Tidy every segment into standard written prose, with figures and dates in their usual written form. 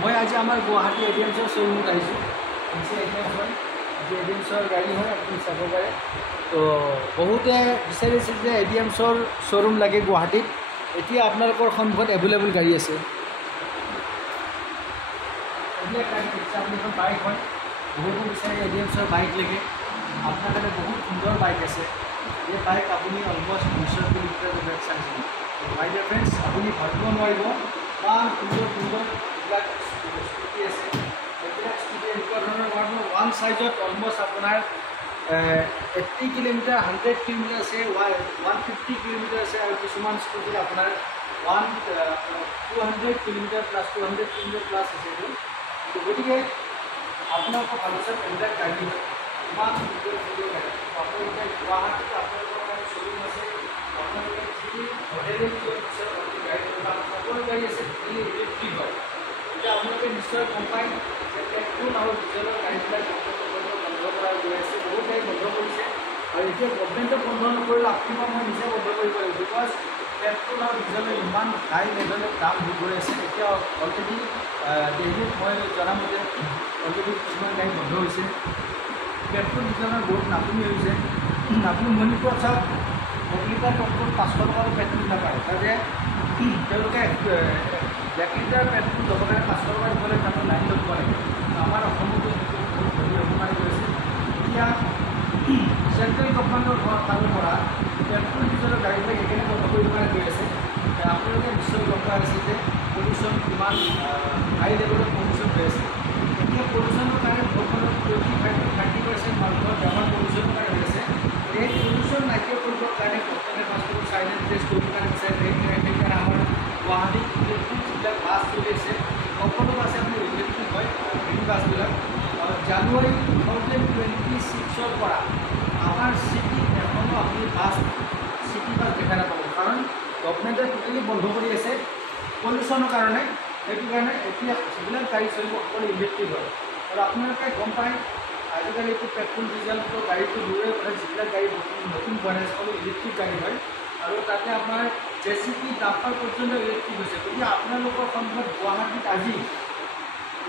মই আজি আমাৰ গুৱাহাটী এডিএমছৰ শ্ব'ৰুমত আহিছোঁ। এডিএমছৰ গাড়ী হয়, আপুনি চাব পাৰে। তো বহুতে বিচাৰিছিল যে এডিএমছৰ শ্ব'ৰুম লাগে গুৱাহাটীত। এতিয়া আপোনালোকৰ সন্মুখত এভেইলেবল গাড়ী আছে। এইবিলাক গাড়ী দেখিছে আপুনি, এখন বাইক হয়। বহুতো বিচাৰি এডিএমছৰ বাইক লাগে। আপোনাৰ কাৰণে বহুত সুন্দৰ বাইক আছে। এই বাইক আপুনি অলমষ্ট 200 কিলোমিটাৰ বাইক চাইছিল। মাই ডিয়াৰ ফ্ৰেণ্ডছ, আপুনি ভাবিব নোৱাৰিব ইমান সুন্দৰ সুন্দৰ এইবিলাক স্কুটি আছে। এইবিলাক স্কুটি এনেকুৱা ধৰণৰ ওৱান চাইজত অলমষ্ট আপোনাৰ 80 কিলোমিটাৰ, 100 কিলোমিটাৰ আছে, 150 কিলোমিটাৰ আছে, আৰু কিছুমান স্কুটিত আপোনাৰ 200 কিলোমিটাৰ প্লাছ 200 কিলোমিটাৰ প্লাছ আছে। এইটো গতিকে আপোনালোকৰ ভাবিছে এইবিলাক গাড়ী হয়, ইমান সুন্দৰ সুন্দৰ গাড়ী। আপোনালোকে গুৱাহাটীত আপোনালোকৰ কাৰণে শ্ব'ৰুম আছে। আপোনালোকে যি মডেলিং গাড়ী সকলো গাড়ী আছে, ইলেক্ট্ৰিক হয়। এতিয়া আপোনালোকে নিশ্চয় গম পায় যে পেট্ৰল আৰু ডিজেলৰ গাড়ীবিলাক বন্ধ কৰা গৈ আছে। বহুত গাড়ী বন্ধ কৰিছে, আৰু এতিয়া গভৰ্ণমেণ্টে বন্ধ নকৰিলে আপুনি বা মই নিজে বন্ধ কৰিব লাগিব। বিকজ পেট্ৰল আৰু ডিজেলৰ ইমান হাই লেভেলত দাম হৈ আছে। এতিয়া অলৰেডি দিল্লীত মই জনামতে অলৰেডি কিছুমান গাড়ী বন্ধ হৈছে। পেট্ৰল ডিজেলৰ বহুত নাটনি হৈছে। আপুনি মণিপুৰত চাওক, 1 লিটাৰ পেট্ৰল 500 টকাৰ পেট্ৰল নাপায়। তাতে তেওঁলোকে 1 লিটাৰ পেট্ৰল ল'ব কাৰণে 500 টকা দিবলৈ তাতে লাইন ল'ব লাগে। আমাৰ অসমতো সেইটো বহুত হেৰি অপমানি গৈছে। এতিয়া চেণ্ট্ৰেল গভৰ্ণমেণ্টৰ ফালৰ পৰা পেট্ৰল ডিজেলৰ গাড়ীবিলাক এইকাৰণে বন্ধ কৰিব কাৰণে গৈ আছে। আপোনালোকে নিশ্চয় গম পাই আছে যে পলিউশ্যন কিমান হাই লেভেলত পলিউশ্যন হৈ আছে। এতিয়া পলিউশ্যনৰ কাৰণে বৰ্তমানত 25-30% মানুহৰ বেমাৰ পলিউশ্যনৰ কাৰণে হৈ আছে। এই পলিউশ্যন নাইকিয়া কৰিবৰ কাৰণে গভৰ্ণমেণ্টে ফাৰ্ষ্টত চাইলেণ্ট টেষ্ট কৰিব কাৰণে বিচাৰে। সেইকাৰণে আমাৰ গুৱাহাটীত ইলেক্ট্ৰিক যিবিলাক বাছ চলি আছে, সকলো বাছে আপুনি ইলেক্ট্ৰিক হয়, গ্ৰীণ বাছবিলাক। জানুৱাৰী 2026ৰ পৰা আমাৰ চিটিত এখনো আপুনি বাছ চিটি বাছ দেখা নাপাব। কাৰণ গভৰ্ণমেণ্টে টোটেলি বন্ধ কৰি আছে পলিউশ্যনৰ কাৰণে। সেইটো কাৰণে এতিয়া যিবিলাক গাড়ী চলিব সকলো ইলেক্ট্ৰিক হয়। আৰু আপোনালোকে গম পায় আজিকালি এইটো পেট্ৰল ডিজেলটো গাড়ীটো দূৰৰে কথা, যিবিলাক গাড়ী নতুন বনাইছে সকলো ইলেক্ট্ৰিক গাড়ী হয়। আৰু তাতে আপোনাৰ JCB ডাম্পাৰ পৰ্যন্ত ইলেক্ট্ৰিক হৈছে। গতিকে আপোনালোকৰ সন্মুখত গুৱাহাটীত আজি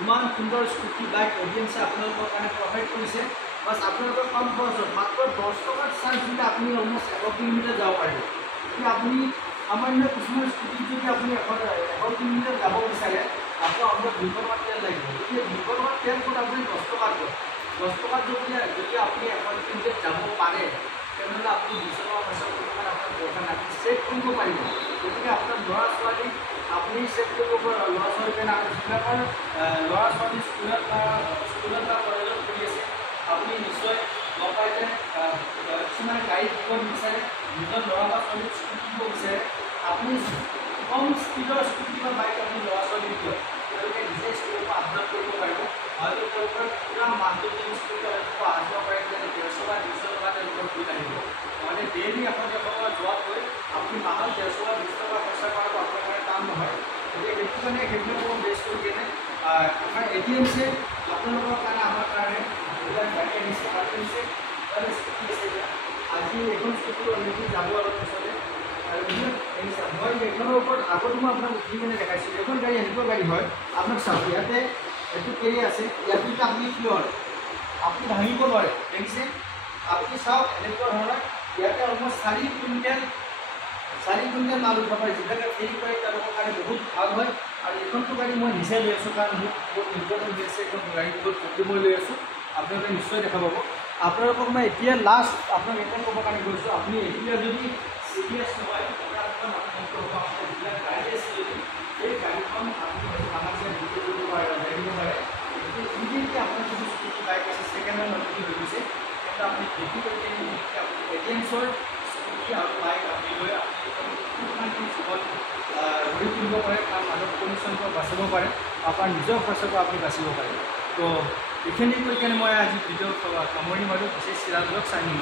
ইমান সুন্দৰ স্কুটি বাইক এডিএমছে আপোনালোকৰ কাৰণে প্ৰভাইড কৰিছে। বাছ আপোনালোকৰ কম খৰচত মাত্ৰ 10 টকাৰ চাৰ্জ দিলে আপুনি অলমষ্ট 100 কিলোমিটাৰ যাব পাৰিব। এতিয়া আপুনি সামান্য কিছুমান স্কুটিত যদি আপুনি 100 কিলোমিটাৰ যাব বিচাৰে, আপোনাৰ অলমষ্ট 200 টকা তেল লাগিব। গতিকে 200 টকাৰ তেল ক'ত আপুনি 10 টকাত গ'ল। 10 টকাত যদি আপুনি 100 কিলোমিটাৰ যাব পাৰে, তেনেহ'লে আপুনি 200 টকা পইচা কৰিব কাৰণে আপোনাৰ দৰকাৰ নাই, আপুনি ছেভ কৰিব পাৰিব। গতিকে আপোনাৰ ল'ৰা ছোৱালীক আপুনি ছেভ কৰিব পৰা, ল'ৰা ছোৱালীৰ কাৰণে যিবিলাকৰ ল'ৰা ছোৱালী স্কুলত বা কলেজত পঢ়ি আছে, আপুনি নিশ্চয় গম পায় যে কিছুমানে গাড়ী দিব বিচাৰে, নিজৰ ল'ৰা বা ছোৱালীক স্কুটি দিব বিচাৰে। আপুনি কম স্পীডৰ স্কুটি বা বাইক আপুনি ল'ৰা ছোৱালীক দিয়ক, তেওঁলোকে নিজে স্কুলৰ পৰা আপডাউন কৰিব পাৰিব। হয়তো তেওঁলোকৰ পূৰা মাহটো যদি স্কুল কলেজৰ পৰা অহা যোৱা কৰে, তেতিয়া 150 বা 200 টকা তেওঁলোকৰ বিল আহিব। মানে ডেইলি 100 টকা যোৱাতকৈ আপুনি মাহত 150 বা 200 টকা খৰচা কৰাটো আপোনাৰ কাৰণে কাম নহয়। গতিকে সেইটো কাৰণে সেইবিলাক বেষ্ট কৰি কিনে আমাৰ এডিএমছে আপোনালোকৰ কাৰণে আমাৰ কাৰণে এইবিলাক গাড়ী আনিছে আৰু আনিছে স্কুটি আছে। আজি এখন স্কুটি অলৰেডি যাব অলপ পিছতে, আৰু এইবিলাক আনিছে। মই এইখনৰ ওপৰত আগতো মই আপোনাক উঠি কিনে দেখাইছিলোঁ। এইখন গাড়ী এনেকুৱা গাড়ী হয়, আপোনাক চাওক ইয়াতে এইটো কেৰি আছে, ইয়াত যদি আপুনি ফ্ল'ৰ আপুনি ভাঙিব নোৱাৰে, দেখিছে আপুনি চাওক এনেকুৱা ধৰণৰ। ইয়াতে অলমষ্ট 4 কুইণ্টেল মাল উঠাব পাৰে। যিবিলাকে ফেৰি কৰে তেওঁলোকৰ কাৰণে বহুত ভাল হয়। আৰু এইখনটো গাড়ী মই নিজে লৈ আছোঁ, কাৰণ মোক বহুত ইম্পৰ্টেণ্ট হৈ আছে এইখন গাড়ী, বহুত গতি মই লৈ আছোঁ। আপোনালোকে নিশ্চয় দেখা পাব। আপোনালোকক মই এতিয়া লাষ্ট আপোনাক এটা ক'বৰ কাৰণে গৈছোঁ, আপুনি এতিয়া যদি চিৰিয়াছ নহয়, যিবিলাক গাড়ী আছে যদি সেই গাড়ীখন আপুনি আমাক যে বিক্ৰী কৰিব পাৰে, লাগিব পাৰে, ইমিডিয়েটলি আপোনাৰ যদি স্কুটি বাইক আছে ছেকেণ্ড হেণ্ড নতুন হৈ গৈছে, কিন্তু আপুনি বিক্ৰী কৰি কিনে আপুনি এডিএমছৰ স্কুটি আৰু বাইক আপুনি লৈ আপুনি জীৱন গঢ়ি তুলিব পাৰে, কাৰণ মানুহৰ পলিউশ্যনৰ পৰা বাচিব পাৰে, আপোনাৰ নিজৰ খৰচৰ পৰা আপুনি বাচিব পাৰে। তো এইখিনি কৈ কিনে মই আজি ভিডিঅ' সামৰণি মাৰোঁ। চিৰাজক চাইনিং